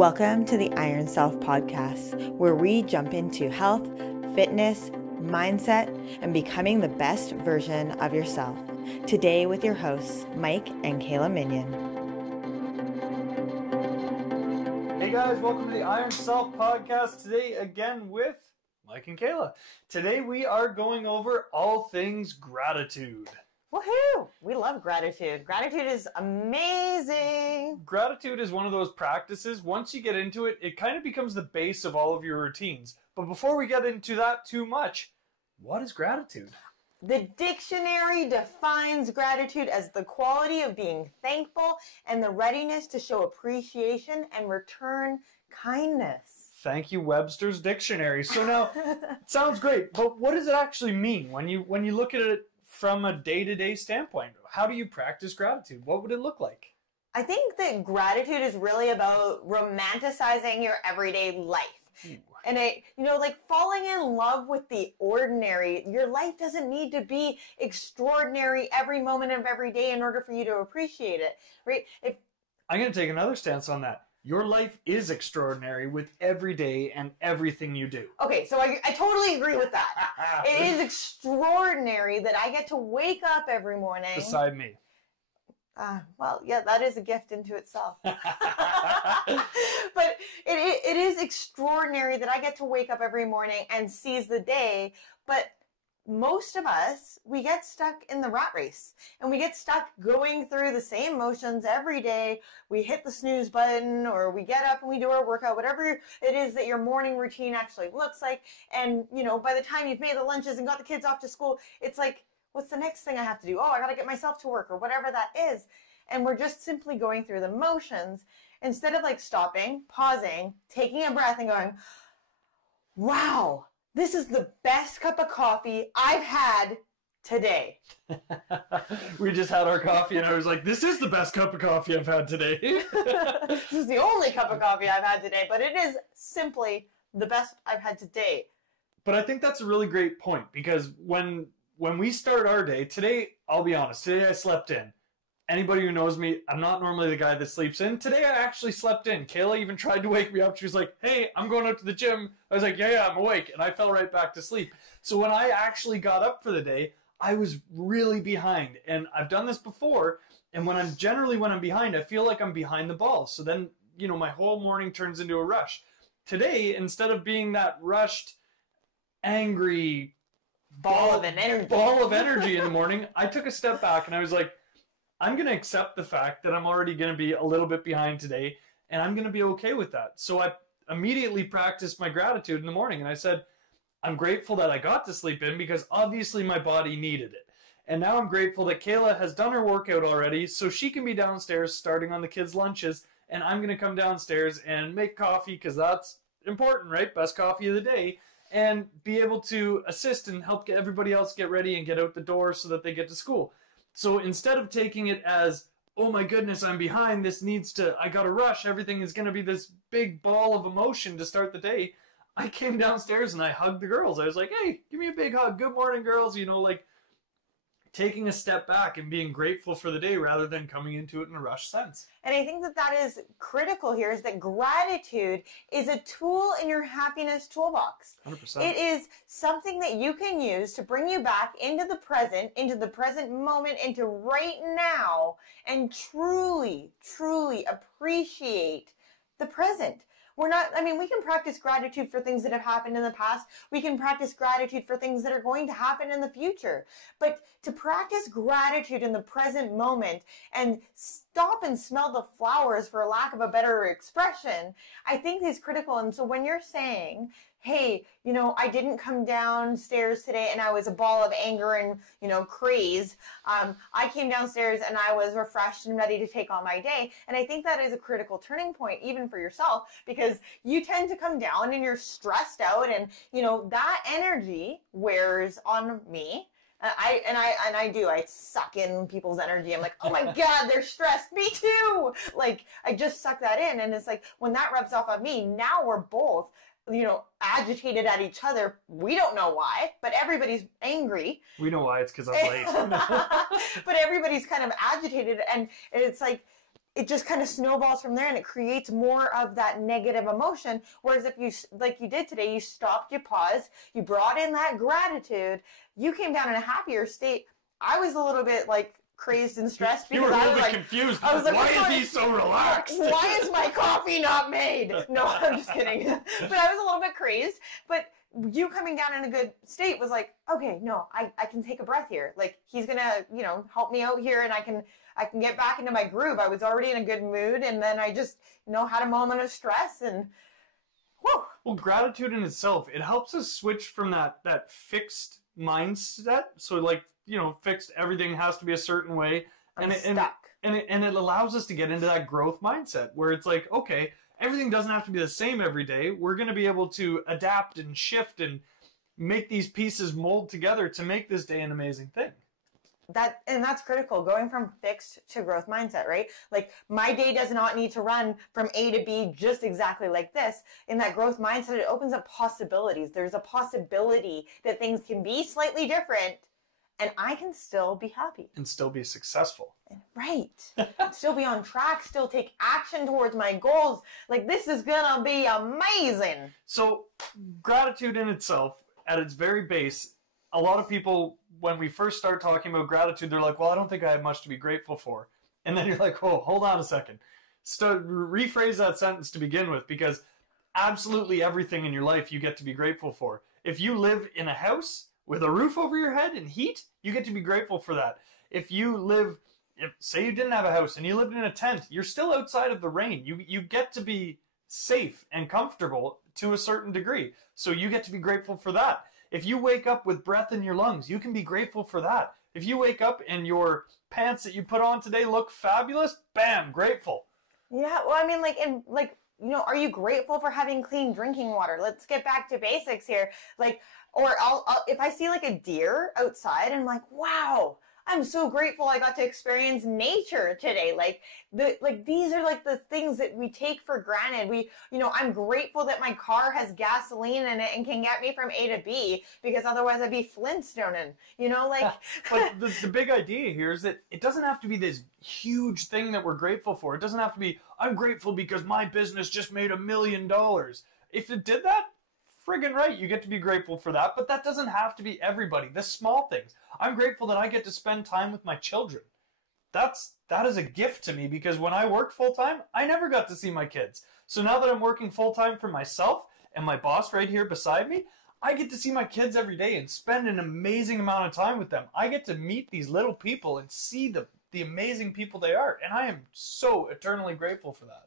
Welcome to the Iron Self podcast, where we jump into health, fitness, mindset, and becoming the best version of yourself. Today with your hosts, Mike and Kaila Minion. Hey guys, welcome to the Iron Self podcast. Today again with Mike and Kaila. Today we are going over all things gratitude. Woohoo! We love gratitude. Gratitude is amazing. Gratitude is one of those practices, once you get into it, it kind of becomes the base of all of your routines. But before we get into that too much, what is gratitude? The dictionary defines gratitude as the quality of being thankful and the readiness to show appreciation and return kindness. Thank you, Webster's Dictionary. So now, it sounds great, but what does it actually mean when you look at it from a day-to-day standpoint? How do you practice gratitude? What would it look like? I think that gratitude is really about romanticizing your everyday life. Ooh. And like falling in love with the ordinary. Your life doesn't need to be extraordinary every moment of every day in order for you to appreciate it, right? I'm going to take another stance on that. Your life is extraordinary with every day and everything you do. Okay, so I totally agree with that. It is extraordinary that I get to wake up every morning. Beside me. Well, yeah, that is a gift into itself. But it is extraordinary that I get to wake up every morning and seize the day. But most of us, we get stuck in the rat race. And we get stuck going through the same motions every day. We hit the snooze button, or we get up and we do our workout, whatever it is that your morning routine actually looks like. And, by the time you've made the lunches and got the kids off to school, it's like, what's the next thing I have to do? Oh, I got to get myself to work, or whatever that is. And we're just simply going through the motions instead of stopping, pausing, taking a breath and going, wow, this is the best cup of coffee I've had today. We just had our coffee and I was like, this is the best cup of coffee I've had today. This is the only cup of coffee I've had today, but it is simply the best I've had today. But I think that's a really great point, because when we start our day, today, I'll be honest, today I slept in. Anybody who knows me, I'm not normally the guy that sleeps in. Today I actually slept in. Kaila even tried to wake me up. She was like, hey, I'm going out to the gym. I was like, yeah, I'm awake. And I fell right back to sleep. So when I actually got up for the day, I was really behind. And I've done this before. And when I'm behind, I feel like I'm behind the ball. So then, my whole morning turns into a rush. Today, instead of being that rushed, angry ball of energy in the morning, I took a step back and I was like, I'm going to accept the fact that I'm already going to be a little bit behind today, and I'm going to be okay with that. So I immediately practiced my gratitude in the morning, and I said, I'm grateful that I got to sleep in because obviously my body needed it. And now I'm grateful that Kaila has done her workout already, so she can be downstairs starting on the kids' lunches, and I'm going to come downstairs and make coffee, because that's important, right? Best coffee of the day. And be able to assist and help get everybody else get ready and get out the door so that they get to school. So instead of taking it as, oh my goodness, I'm behind, I gotta rush, everything is gonna be this big ball of emotion to start the day, I came downstairs and I hugged the girls. I was like, hey, give me a big hug. Good morning, girls. Taking a step back and being grateful for the day rather than coming into it in a rush sense. And I think that is critical here, is that gratitude is a tool in your happiness toolbox. 100%. It is something that you can use to bring you back into the present moment, into right now, and truly, truly appreciate the present. We can practice gratitude for things that have happened in the past. We can practice gratitude for things that are going to happen in the future. But to practice gratitude in the present moment and stop and smell the flowers, for lack of a better expression, I think is critical. And so when you're saying, hey, I didn't come downstairs today and I was a ball of anger and, craze. I came downstairs and I was refreshed and ready to take on my day. And I think that is a critical turning point, even for yourself, because you tend to come down and you're stressed out, and, that energy wears on me. I suck in people's energy. I'm like, oh my God, they're stressed. Me too. I just suck that in. And it's like, when that rubs off on me, now we're both, agitated at each other. We don't know why, but everybody's angry. We know why. It's because I'm late. But everybody's kind of agitated. And it's like, it just kind of snowballs from there, and it creates more of that negative emotion. Whereas if you, like you did today, you stopped, you paused, you brought in that gratitude, you came down in a happier state. I was a little bit like crazed and stressed because you were I really was like confused. I was like, why is he so relaxed? Why is my coffee not made? No, I'm just kidding. But I was a little bit crazed. But you coming down in a good state was like, okay, no, I can take a breath here. Like, he's gonna, you know, help me out here, and I can get back into my groove. I was already in a good mood, and then I just, you know, had a moment of stress, and whew. Well, gratitude in itself, it helps us switch from that fixed mindset. So, like, you know, fixed, everything has to be a certain way. I'm stuck. And it allows us to get into that growth mindset where it's like, okay, everything doesn't have to be the same every day. We're going to be able to adapt and shift and make these pieces mold together to make this day an amazing thing. That's critical, going from fixed to growth mindset, right? Like, my day does not need to run from A to B just exactly like this. In that growth mindset, it opens up possibilities. There's a possibility that things can be slightly different, and I can still be happy. And still be successful. Right. Still be on track, still take action towards my goals. Like, this is gonna be amazing. So, gratitude in itself, at its very base, a lot of people, when we first start talking about gratitude, they're like, well, I don't think I have much to be grateful for. And then you're like, oh, hold on a second. Rephrase that sentence to begin with, because absolutely everything in your life you get to be grateful for. If you live in a house with a roof over your head and heat, you get to be grateful for that. If you live, say you didn't have a house and you lived in a tent, you're still outside of the rain. You get to be safe and comfortable to a certain degree. So you get to be grateful for that. If you wake up with breath in your lungs, you can be grateful for that. If you wake up and your pants that you put on today look fabulous, bam, grateful. Yeah, well, I mean, you know, are you grateful for having clean drinking water? Let's get back to basics here. Like, or I'll if I see like a deer outside, I'm like, wow, I'm so grateful I got to experience nature today. Like, these are like the things that we take for granted. You know, I'm grateful that my car has gasoline in it and can get me from A to B, because otherwise I'd be Flintstoning, you know, like. But the big idea here is that it doesn't have to be this huge thing that we're grateful for. It doesn't have to be, I'm grateful because my business just made $1 million. If it did that, friggin' right, you get to be grateful for that, but that doesn't have to be everybody. The small things. I'm grateful that I get to spend time with my children. That is a gift to me, because when I worked full-time, I never got to see my kids. So now that I'm working full-time for myself and my boss right here beside me, I get to see my kids every day and spend an amazing amount of time with them. I get to meet these little people and see the amazing people they are, and I am so eternally grateful for that.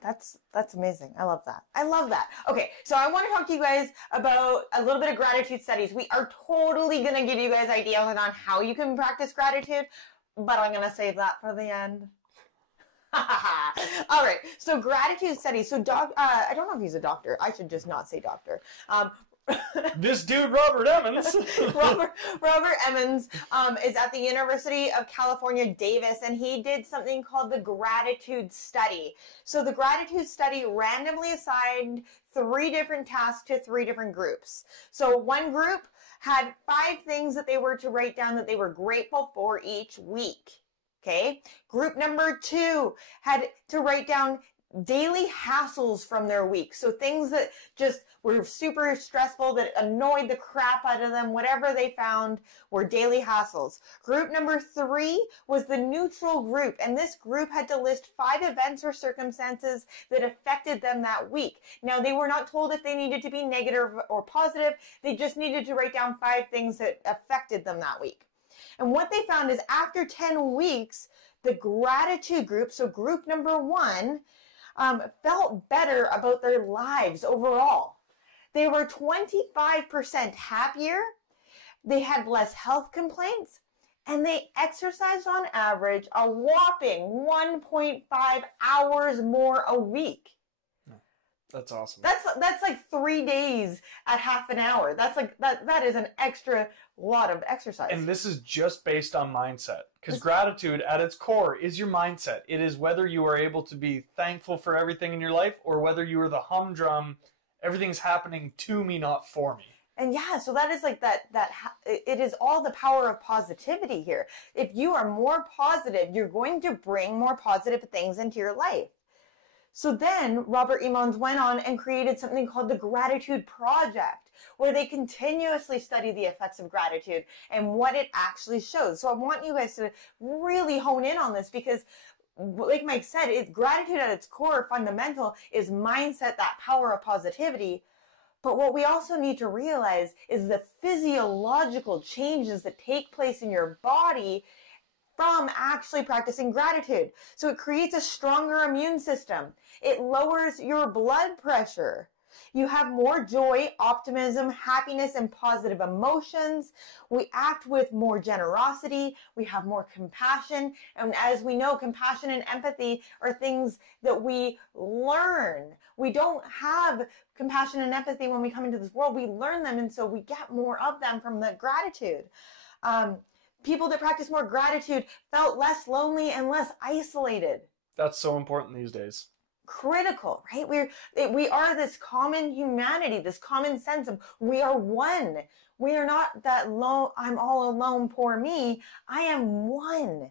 That's amazing. I love that. I love that. Okay, so I want to talk to you guys about a little bit of gratitude studies. We are totally going to give you guys ideas on how you can practice gratitude, but I'm going to save that for the end. All right, so gratitude studies. So I don't know if he's a doctor. I should just not say doctor. This dude, Robert Emmons. Robert Emmons is at the University of California, Davis, and he did something called the gratitude study. So the gratitude study randomly assigned 3 different tasks to 3 different groups. So one group had 5 things that they were to write down that they were grateful for each week. Okay. Group number 2 had to write down daily hassles from their week. So things that just were super stressful, that annoyed the crap out of them, whatever they found were daily hassles. Group number 3 was the neutral group, and this group had to list 5 events or circumstances that affected them that week. Now, they were not told if they needed to be negative or positive. They just needed to write down 5 things that affected them that week. And what they found is after 10 weeks, the gratitude group, so group number 1, felt better about their lives overall. They were 25% happier, they had less health complaints, and they exercised on average a whopping 1.5 hours more a week. That's awesome. That's like 3 days at half an hour. That's like that is an extra lot of exercise. And this is just based on mindset, because gratitude at its core is your mindset. It is whether you are able to be thankful for everything in your life, or whether you are the humdrum, everything's happening to me, not for me. And yeah, so that is like it is all the power of positivity here. If you are more positive, you're going to bring more positive things into your life. So then Robert Emmons went on and created something called the Gratitude Project, where they continuously study the effects of gratitude and what it actually shows. So I want you guys to really hone in on this, because like Mike said, gratitude at its core, fundamental, is mindset, that power of positivity. But what we also need to realize is the physiological changes that take place in your body from actually practicing gratitude. So it creates a stronger immune system. It lowers your blood pressure. You have more joy, optimism, happiness, and positive emotions. We act with more generosity. We have more compassion. And as we know, compassion and empathy are things that we learn. We don't have compassion and empathy when we come into this world. We learn them, and so we get more of them from the gratitude. People that practice more gratitude felt less lonely and less isolated. That's so important these days. Critical, right? We are this common humanity, this common sense of we are one. We are not that low, I'm all alone, poor me. I am one.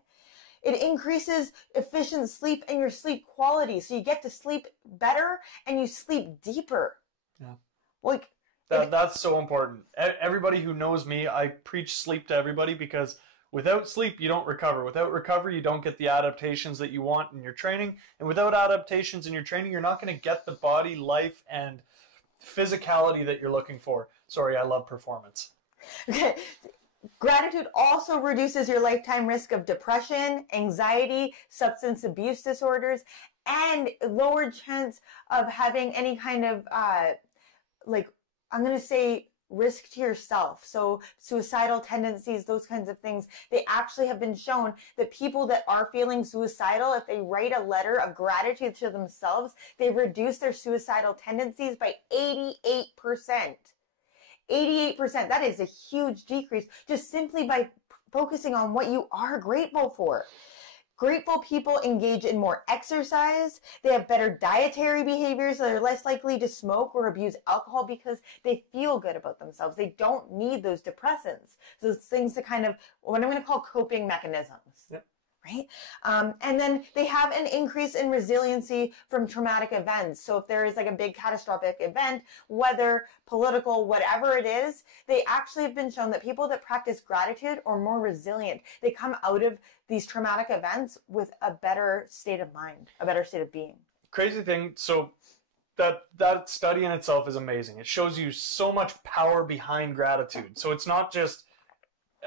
It increases efficient sleep and your sleep quality. So you get to sleep better and you sleep deeper. Yeah. Like, that's so important. Everybody who knows me, I preach sleep to everybody, because without sleep, you don't recover. Without recovery, you don't get the adaptations that you want in your training. And without adaptations in your training, you're not going to get the body, life, and physicality that you're looking for. Sorry, I love performance. Okay. Gratitude also reduces your lifetime risk of depression, anxiety, substance abuse disorders, and lower chance of having any kind of, I'm going to say, risk to yourself. So suicidal tendencies, those kinds of things. They actually have been shown that people that are feeling suicidal, if they write a letter of gratitude to themselves, they reduce their suicidal tendencies by 88%. 88%. That is a huge decrease just simply by focusing on what you are grateful for. Grateful people engage in more exercise. They have better dietary behaviors. They're less likely to smoke or abuse alcohol because they feel good about themselves. They don't need those depressants, those things to kind of, what I'm going to call coping mechanisms. Yep. Right? And then they have an increase in resiliency from traumatic events. So if there is like a big catastrophic event, whether political, whatever it is, they actually have been shown that people that practice gratitude are more resilient. They come out of these traumatic events with a better state of mind, a better state of being. Crazy thing. So that study in itself is amazing. It shows you so much power behind gratitude. So it's not just,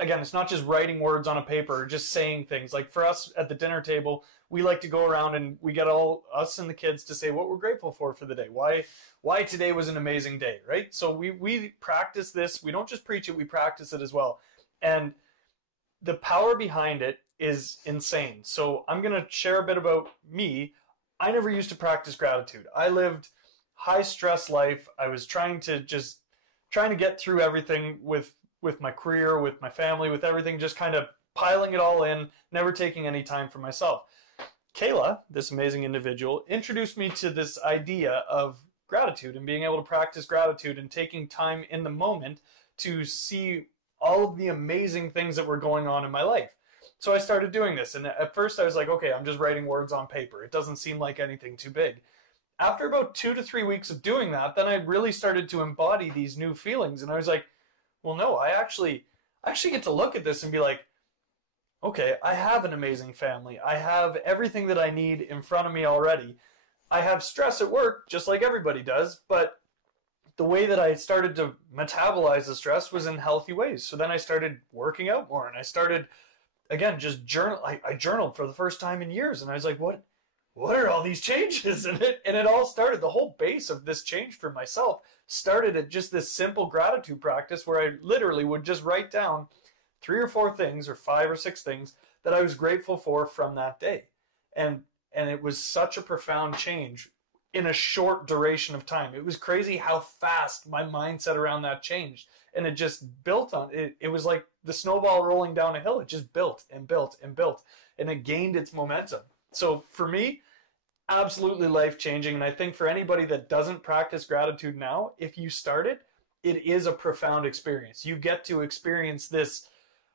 again, it's not just writing words on a paper or just saying things. Like for us at the dinner table, we like to go around and we get all us and the kids to say what we're grateful for the day. Why today was an amazing day, right? So we practice this. We don't just preach it, we practice it as well. And the power behind it is insane. So I'm going to share a bit about me. I never used to practice gratitude. I lived high stress life. I was trying to get through everything with my career, with my family, with everything, just kind of piling it all in, never taking any time for myself. Kaila, this amazing individual, introduced me to this idea of gratitude and being able to practice gratitude and taking time in the moment to see all of the amazing things that were going on in my life. So I started doing this, and at first I was like, okay, I'm just writing words on paper. It doesn't seem like anything too big. After about 2 to 3 weeks of doing that, then I really started to embody these new feelings, and I was like, well, no, I actually get to look at this and be like, okay, I have an amazing family. I have everything that I need in front of me already. I have stress at work, just like everybody does, but the way that I started to metabolize the stress was in healthy ways. So then I started working out more, and I started, again, just journal. I journaled for the first time in years, and I was like, what are all these changes? And it all started, the whole base of this change for myself started at just this simple gratitude practice where I literally would just write down 3 or 4 things or 5 or 6 things that I was grateful for from that day. And it was such a profound change in a short duration of time. It was crazy how fast my mindset around that changed. And it just built on it. It was like the snowball rolling down a hill. It just built and built and built, and it gained its momentum. So for me, absolutely life-changing. And I think for anybody that doesn't practice gratitude now, if you started, it is a profound experience. You get to experience this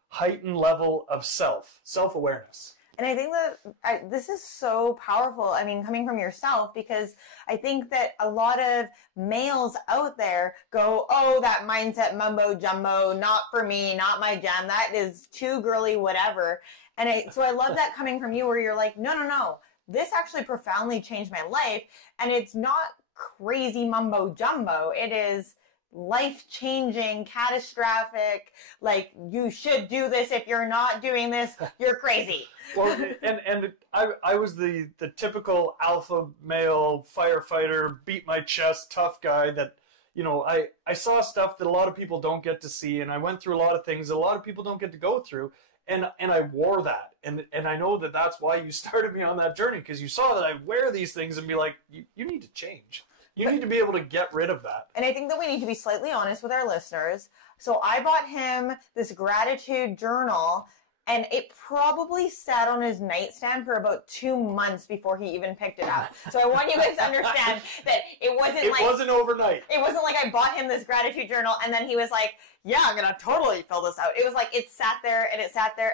heightened level of self-awareness. And I think that this is so powerful. I mean, coming from yourself, because I think that a lot of males out there go, oh, that mindset mumbo jumbo, not for me, not my jam. That is too girly, whatever. And so I love that coming from you, where you're like, no, no, no. This actually profoundly changed my life. And it's not crazy mumbo jumbo. It is life-changing, catastrophic, like, you should do this. If you're not doing this, you're crazy. Well, and I was the typical alpha male firefighter, beat my chest, tough guy that, you know, I saw stuff that a lot of people don't get to see, and I went through a lot of things that a lot of people don't get to go through, and I wore that, and I know that that's why you started me on that journey, because you saw that I wear these things and be like, you need to change. You need to be able to get rid of that. And I think that we need to be slightly honest with our listeners. So I bought him this gratitude journal, and it probably sat on his nightstand for about 2 months before he even picked it up. So I want you guys to understand that it wasn't overnight. It wasn't like I bought him this gratitude journal and then he was like, yeah, I'm going to totally fill this out. It was like, it sat there,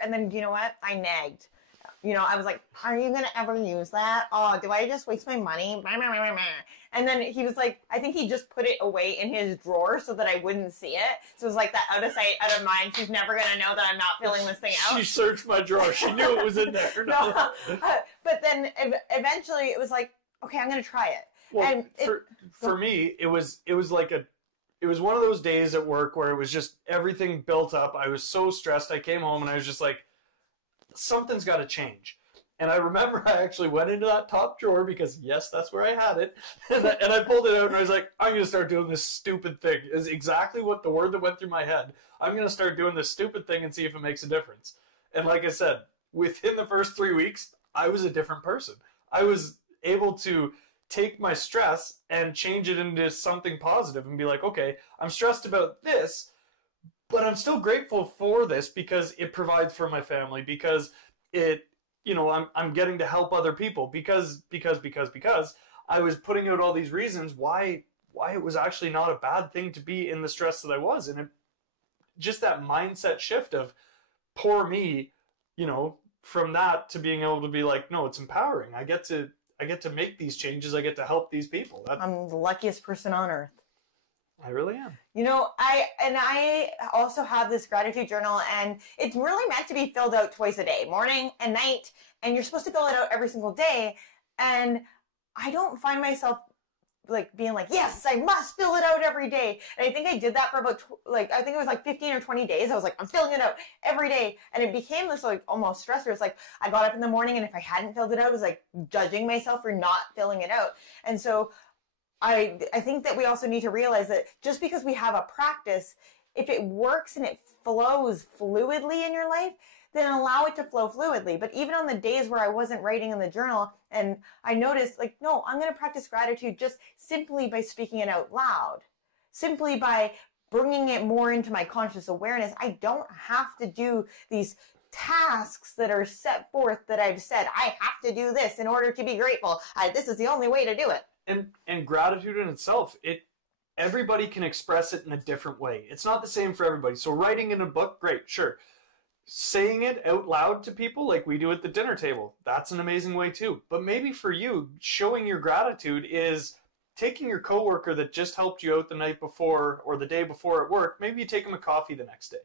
and then, you know what? I nagged. You know, I was like, are you going to ever use that? Oh, do I just waste my money? And then he was like, I think he just put it away in his drawer so that I wouldn't see it. So it was like that out of sight, out of mind. She's never going to know that I'm not filling this thing out. She searched my drawer. She knew it was in there. No. But then eventually it was like, okay, I'm going to try it. Well, and for me, it was one of those days at work where it was just everything built up. I was so stressed. I came home and I was just like, something's got to change. And I remember I actually went into that top drawer, because yes, that's where I had it. And I pulled it out and I was like, I'm going to start doing this stupid thing. Is exactly what the word that went through my head. I'm going to start doing this stupid thing and see if it makes a difference. And like I said, within the first 3 weeks, I was a different person. I was able to take my stress and change it into something positive and be like, okay, I'm stressed about this, but I'm still grateful for this because it provides for my family, because it, you know, I'm getting to help other people, because I was putting out all these reasons why it was actually not a bad thing to be in the stress that I was. And just that mindset shift of poor me, you know, from that to being able to be like, no, it's empowering. I get to make these changes. I get to help these people. I'm the luckiest person on earth. I really am. You know, I also have this gratitude journal, and it's really meant to be filled out twice a day, morning and night, and you're supposed to fill it out every single day. And I don't find myself like being like, yes, I must fill it out every day. And I think I did that for about I think it was like 15 or 20 days. I was like, I'm filling it out every day. And it became this like almost stressor. It's like I got up in the morning, and if I hadn't filled it out, I was like judging myself for not filling it out. And so I think that we also need to realize that just because we have a practice, if it works and it flows fluidly in your life, then allow it to flow fluidly. But even on the days where I wasn't writing in the journal, and I noticed like, no, I'm going to practice gratitude just simply by speaking it out loud, simply by bringing it more into my conscious awareness. I don't have to do these tasks that are set forth that I've said, I have to do this in order to be grateful. This is the only way to do it. And gratitude in itself, everybody can express it in a different way. It's not the same for everybody. So writing in a book, great, sure. Saying it out loud to people like we do at the dinner table, that's an amazing way too. But maybe for you, showing your gratitude is taking your coworker that just helped you out the night before or the day before at work, maybe you take them a coffee the next day.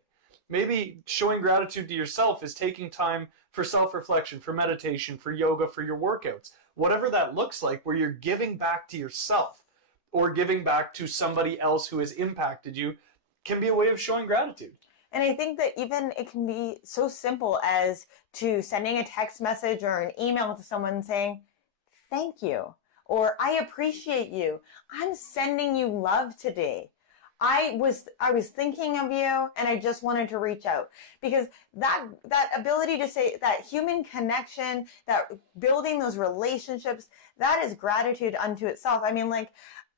Maybe showing gratitude to yourself is taking time for self-reflection, for meditation, for yoga, for your workouts. Whatever that looks like, where you're giving back to yourself or giving back to somebody else who has impacted you, can be a way of showing gratitude. And I think that even it can be so simple as to sending a text message or an email to someone saying, thank you, or I appreciate you. I'm sending you love today. I was thinking of you, and I just wanted to reach out, because that ability to say, that human connection, that building those relationships, that is gratitude unto itself. I mean, like,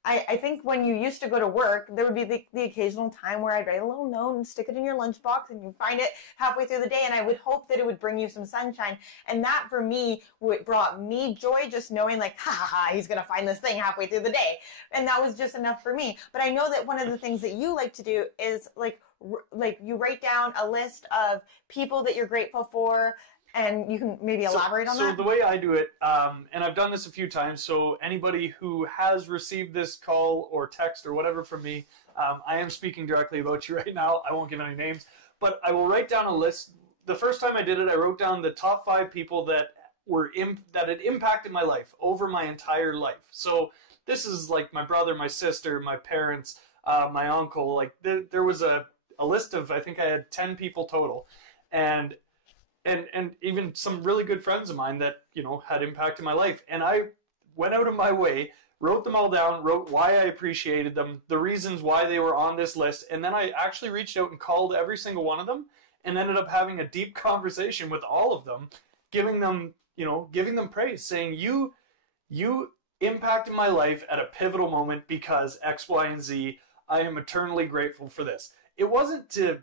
I think when you used to go to work, there would be the occasional time where I'd write a little note and stick it in your lunchbox and you find it halfway through the day. And I would hope that it would bring you some sunshine. And that for me, what brought me joy, just knowing like, ha ha ha, he's going to find this thing halfway through the day. And that was just enough for me. But I know that one of the things that you like to do is like you write down a list of people that you're grateful for. And you can maybe elaborate on that? So the way I do it, and I've done this a few times, so anybody who has received this call or text or whatever from me, I am speaking directly about you right now. I won't give any names, but I will write down a list. The first time I did it, I wrote down the top 5 people that that had impacted my life over my entire life. So this is like my brother, my sister, my parents, my uncle. Like there was a list of, I think I had 10 people total. And even some really good friends of mine that, you know, had impacted my life. And I went out of my way, wrote them all down, wrote why I appreciated them, the reasons why they were on this list. And then I actually reached out and called every single one of them and ended up having a deep conversation with all of them, giving them praise, saying, you impacted my life at a pivotal moment because X, Y, and Z. I am eternally grateful for this. It wasn't to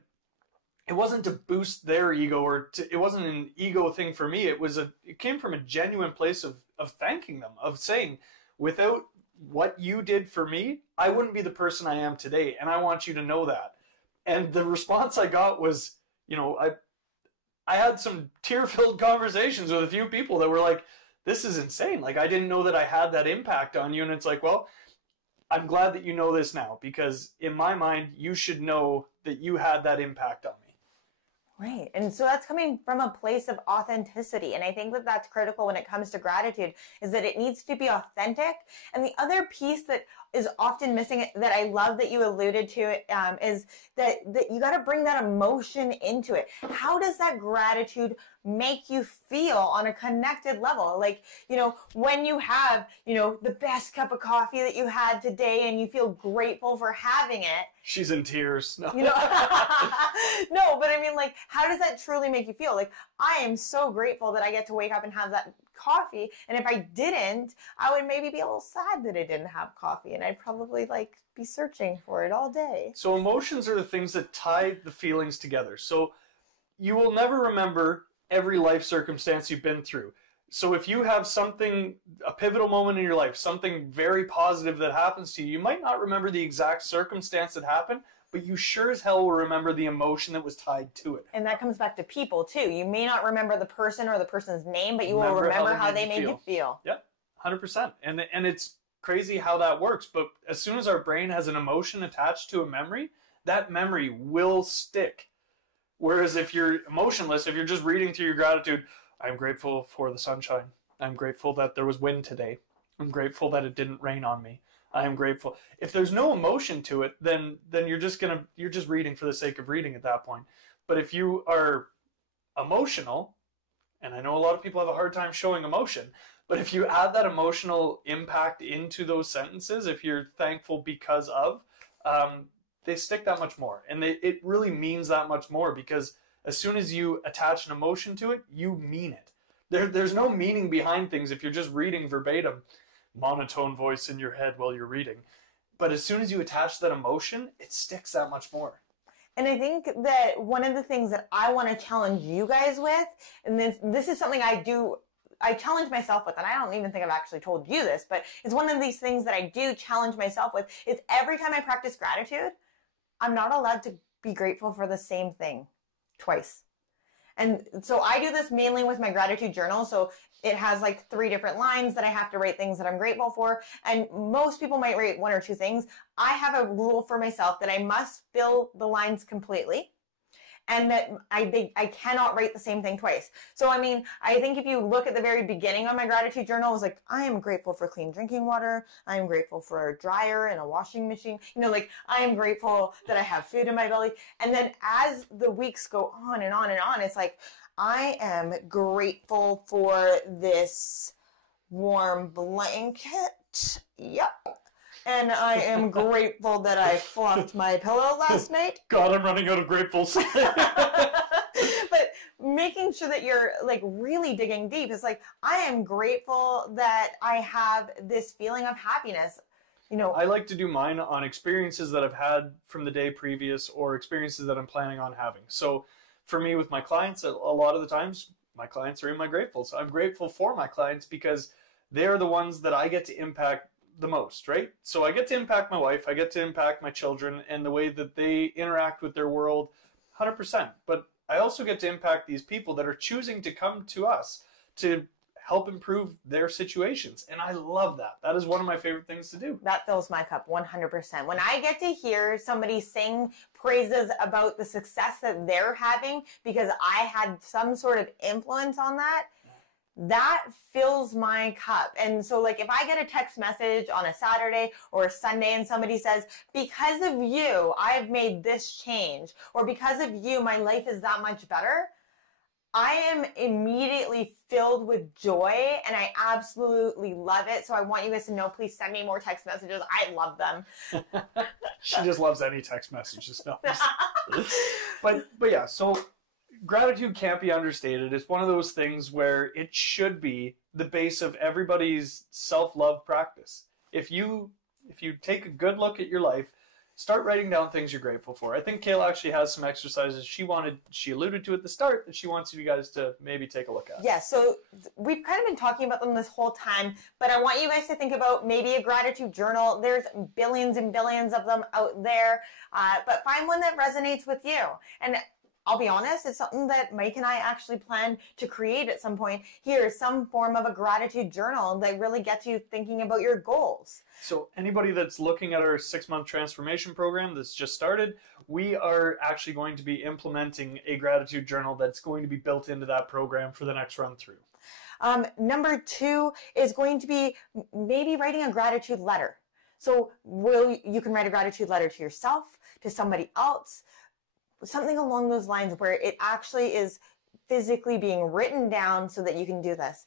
boost their ego it wasn't an ego thing for me. It came from a genuine place of thanking them, of saying, without what you did for me, I wouldn't be the person I am today. And I want you to know that. And the response I got was, you know, I had some tear-filled conversations with a few people that were like, this is insane. Like, I didn't know that I had that impact on you. And it's like, well, I'm glad that you know this now, because in my mind, you should know that you had that impact on me. Right. And so that's coming from a place of authenticity. And I think that that's critical when it comes to gratitude, is that it needs to be authentic. And the other piece that is often missing that I love that you alluded to is that you got to bring that emotion into it. How does that gratitude make you feel on a connected level? Like, you know, when you have, you know, the best cup of coffee that you had today and you feel grateful for having it. She's in tears. No. You know, no, but I mean, like, how does that truly make you feel? Like, I am so grateful that I get to wake up and have that coffee. And if I didn't, I would maybe be a little sad that I didn't have coffee, and I'd probably like be searching for it all day. So emotions are the things that tie the feelings together. So you will never remember every life circumstance you've been through. So if you have a pivotal moment in your life, something very positive that happens to you, you might not remember the exact circumstance that happened, but you sure as hell will remember the emotion that was tied to it. And that comes back to people too. You may not remember the person or the person's name, but you will remember how they made you feel. Yeah, 100%. And it's crazy how that works. But as soon as our brain has an emotion attached to a memory, that memory will stick. Whereas if you're emotionless, if you're just reading through your gratitude, I'm grateful for the sunshine. I'm grateful that there was wind today. I'm grateful that it didn't rain on me. I am grateful. If there's no emotion to it, then you're just reading for the sake of reading at that point. But if you are emotional, and I know a lot of people have a hard time showing emotion, but if you add that emotional impact into those sentences, if you're thankful because of, they stick that much more. And it really means that much more, because as soon as you attach an emotion to it, you mean it. There's no meaning behind things if you're just reading verbatim, monotone voice in your head while you're reading. But as soon as you attach that emotion, it sticks that much more. And I think that one of the things that I want to challenge you guys with, and this is something I challenge myself with, and I don't even think I've actually told you this, but it's one of these things that I do challenge myself with, is every time I practice gratitude, I'm not allowed to be grateful for the same thing twice. And so I do this mainly with my gratitude journal. So it has like 3 different lines that I have to write things that I'm grateful for. And most people might write 1 or 2 things. I have a rule for myself that I must fill the lines completely, and that I cannot write the same thing twice. So, I mean, I think if you look at the very beginning of my gratitude journal, it was like, I am grateful for clean drinking water. I am grateful for a dryer and a washing machine. You know, like, I am grateful that I have food in my belly. And then as the weeks go on and on and on, it's like, I am grateful for this warm blanket. Yep. And I am grateful that I fluffed my pillow last night. God, I'm running out of gratefuls. But making sure that you're like really digging deep is like, I am grateful that I have this feeling of happiness. You know, I like to do mine on experiences that I've had from the day previous or experiences that I'm planning on having. So for me with my clients, a lot of the times my clients are in my grateful. So I'm grateful for my clients because they are the ones that I get to impact the most, right? So I get to impact my wife, I get to impact my children and the way that they interact with their world 100%. But I also get to impact these people that are choosing to come to us to help improve their situations. And I love that. That is one of my favorite things to do. that fills my cup 100%. When I get to hear somebody sing praises about the success that they're having because I had some sort of influence on that, that fills my cup. And so like if I get a text message on a Saturday or a Sunday and somebody says, because of you, I've made this change, or because of you, my life is that much better, I am immediately filled with joy and I absolutely love it. So I want you guys to know, please send me more text messages. I love them. She just loves any text messages. No. but yeah, so gratitude can't be understated. It's one of those things where it should be the base of everybody's self-love practice. If you take a good look at your life, start writing down things you're grateful for. I think Kaila actually has some exercises she alluded to at the start that she wants you guys to maybe take a look at. Yeah, so we've kind of been talking about them this whole time, but I want you guys to think about maybe a gratitude journal. There's billions and billions of them out there, but find one that resonates with you. And I'll be honest, it's something that Mike and I actually plan to create at some point. Here's some form of a gratitude journal that really gets you thinking about your goals. So anybody that's looking at our 6-month transformation program that's just started, we are actually going to be implementing a gratitude journal that's going to be built into that program for the next run through. Number 2 is going to be maybe writing a gratitude letter. So you can write a gratitude letter to yourself, to somebody else, something along those lines where it actually is physically being written down so that you can do this.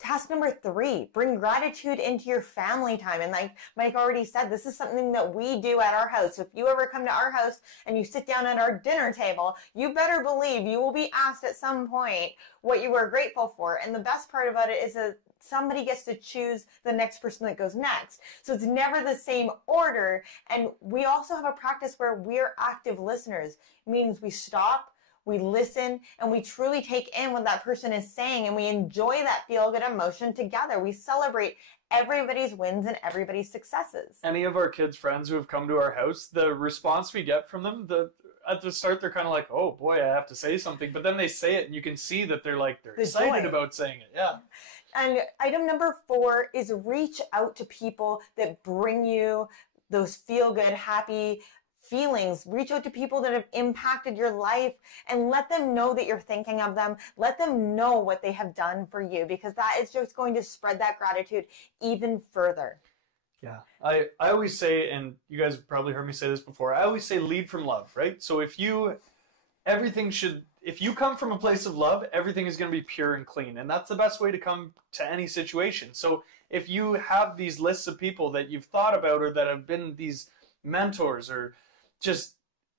Task number 3, bring gratitude into your family time. And like Mike already said, this is something that we do at our house. So if you ever come to our house and you sit down at our dinner table, you better believe you will be asked at some point what you were grateful for. And the best part about it is that somebody gets to choose the next person that goes next. So it's never the same order. And we also have a practice where we're active listeners. It means we stop, we listen, and we truly take in what that person is saying, and we enjoy that feel-good emotion together. We celebrate everybody's wins and everybody's successes. Any of our kids' friends who have come to our house, the response we get from them, at the start they're kind of like, oh boy, I have to say something. But then they say it and you can see that they're excited about saying it. Yeah. And item number 4 is reach out to people that bring you those feel-good, happy feelings. Reach out to people that have impacted your life and let them know that you're thinking of them. Let them know what they have done for you, because that is just going to spread that gratitude even further. Yeah, I always say, and you guys have probably heard me say this before, I always say lead from love, right? So if you come from a place of love, everything is going to be pure and clean. And that's the best way to come to any situation. So if you have these lists of people that you've thought about or that have been these mentors or just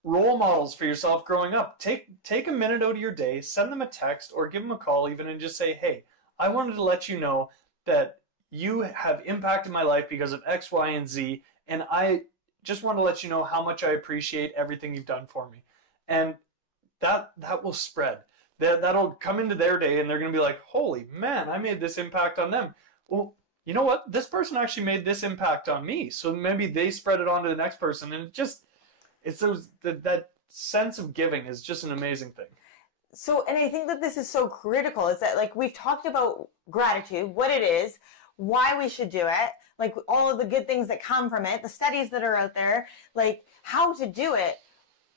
role models for yourself growing up, take a minute out of your day, send them a text or give them a call even, and just say, hey, I wanted to let you know that you have impacted my life because of X, Y, and Z, and I just want to let you know how much I appreciate everything you've done for me. And that will spread. That'll come into their day, and they're going to be like, holy man, I made this impact on them. Well, you know what? This person actually made this impact on me. So maybe they spread it on to the next person, and that sense of giving is just an amazing thing. So, and I think that this is so critical, is that like we've talked about gratitude, what it is, why we should do it, like all of the good things that come from it, the studies that are out there, like how to do it.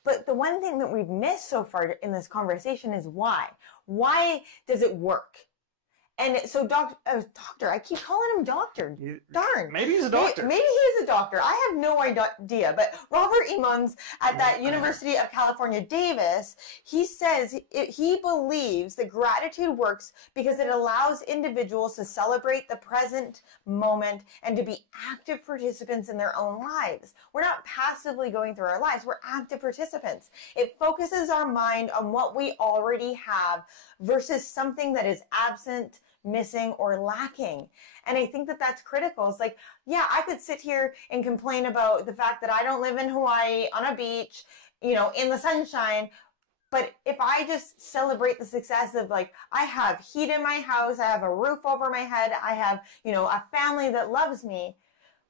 But the one thing that we've missed so far in this conversation is why. Why does it work? And so doctor, I keep calling him doctor. Darn. Maybe he's a doctor. Maybe he is a doctor. I have no idea. But Robert Emmons at that University of California, Davis, he says he believes that gratitude works because it allows individuals to celebrate the present moment and to be active participants in their own lives. We're not passively going through our lives. We're active participants. It focuses our mind on what we already have versus something that is absent, missing or lacking. And I think that that's critical. It's like, yeah, I could sit here and complain about the fact that I don't live in Hawaii on a beach, you know, in the sunshine. But if I just celebrate the success of, like, I have heat in my house, I have a roof over my head, I have, you know, a family that loves me,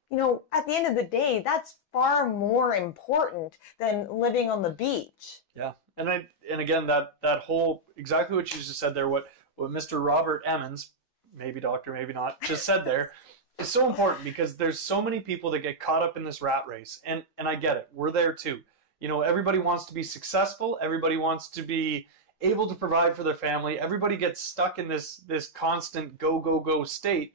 you know, at the end of the day, that's far more important than living on the beach. Yeah. And again, that whole, exactly what you just said there, what Mr. Robert Emmons, maybe doctor, maybe not, just said there, is so important, because there's so many people that get caught up in this rat race. And I get it. We're there too. You know, everybody wants to be successful. Everybody wants to be able to provide for their family. Everybody gets stuck in this constant go, go, go state.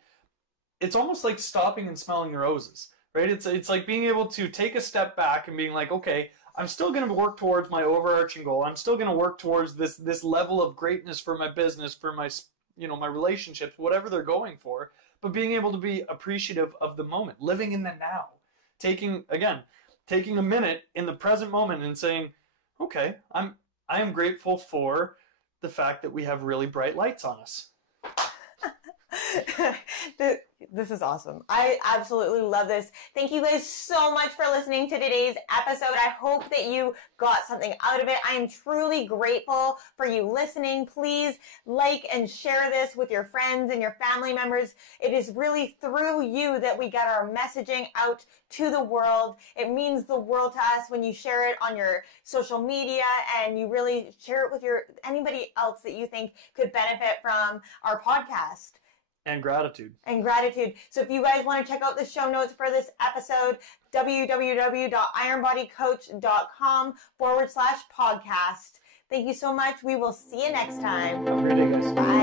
It's almost like stopping and smelling the roses, right? It's like being able to take a step back and being like, okay, I'm still going to work towards my overarching goal. I'm still going to work towards this level of greatness for my business, for my, you know, my relationships, whatever they're going for, but being able to be appreciative of the moment, living in the now, taking a minute in the present moment and saying, okay, I am grateful for the fact that we have really bright lights on us. This is awesome. I absolutely love this. Thank you guys so much for listening to today's episode. I hope that you got something out of it. I am truly grateful for you listening. Please like and share this with your friends and your family members. It is really through you that we get our messaging out to the world. It means the world to us when you share it on your social media and you really share it with anybody else that you think could benefit from our podcast. And gratitude. So if you guys want to check out the show notes for this episode, www.ironbodycoach.com/podcast. Thank you so much. We will see you next time. Have a great day, guys. Bye.